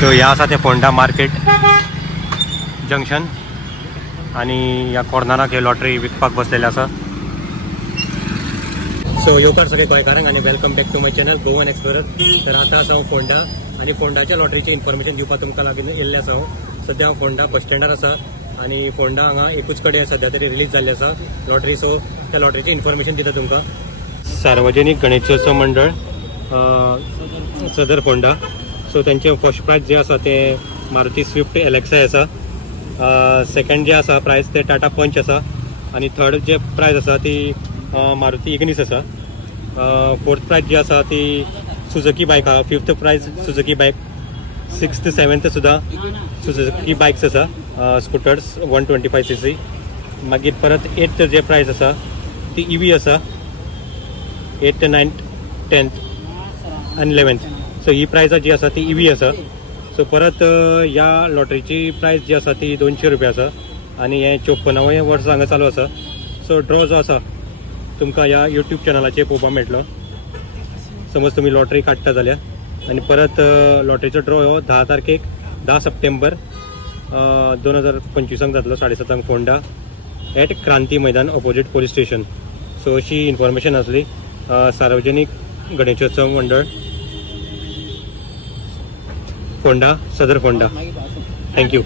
सो ह्या आसा ते फोंडा मार्केट जंक्शन आणि ह्या कॉर्नराक हे लॉटरी विकपाक बसलेले आसा। सो येवकार सगळे गोंयकारांक आणि welcome back to my channel Goan explorer. तर आता आसा हांव फोंडा आणि फोंडाच्या लॉटरीचे इन्फॉर्मेशन दिवपाक तुमकां लागीं येयल्ले आसा। हांव सद्या हांव फोंडा बस स्टँडार आसा आणि फोंडा हांगा एकूच कडेन सद्या तरी रिलीज जाल्ली आसा लॉटरी। सो त्या लॉटरीचे इन्फॉर्मेशन दिता तुमकां। सार्वजनिक गणेशोत्सव मंडळ सदर फोंडा। सो त्यांचे फर्स्ट प्राइज जे आसा ते मारुती स्विफ्ट एलेक्साय आसा। सेकंड जे आसा प्राइज ते टाटा पंच आसा आणि थर्ड जे प्राइज आसा ती मारुती इग्निस आसा। फोर्थ प्राइज जी आसा ती सुझुकी बाईक आहा। Fifth prize Suzuki bike. Sixth seventh सुद्धा सुझुकी बाईक्स आसा स्कूटर्स 125cc। मागीर परत एट्थ जे प्राइज आसा ती ईवी आसा 8th 9th 10th आणि 11th। सो ही प्राइज जी आसा ती ईवी आसा। सो परत ह्या लॉटरीची प्राइस जी आसा ती 200 रुपया आसा आणि हे 54वें वर्स हांगा चालू आसा। सो ड्रॉ जो आसा तुमकां ह्या यूट्यूब चॅनलाचेर पळोवपाक मेळटलो समज तुम्ही लॉटरी काडटा जाल्यार। आणि परत लॉटरीचो ड्रॉ हो 10 तारखेक 10 सप्टेंबर 2025 जातलो 7:30 Ponda eight Kranti Maidan opposite police station. सो अशी इन्फॉर्मेशन आसली सार्वजनिक गणेशोत्सव मंडळ फोंडा सदर फोंडा। थँक्यू।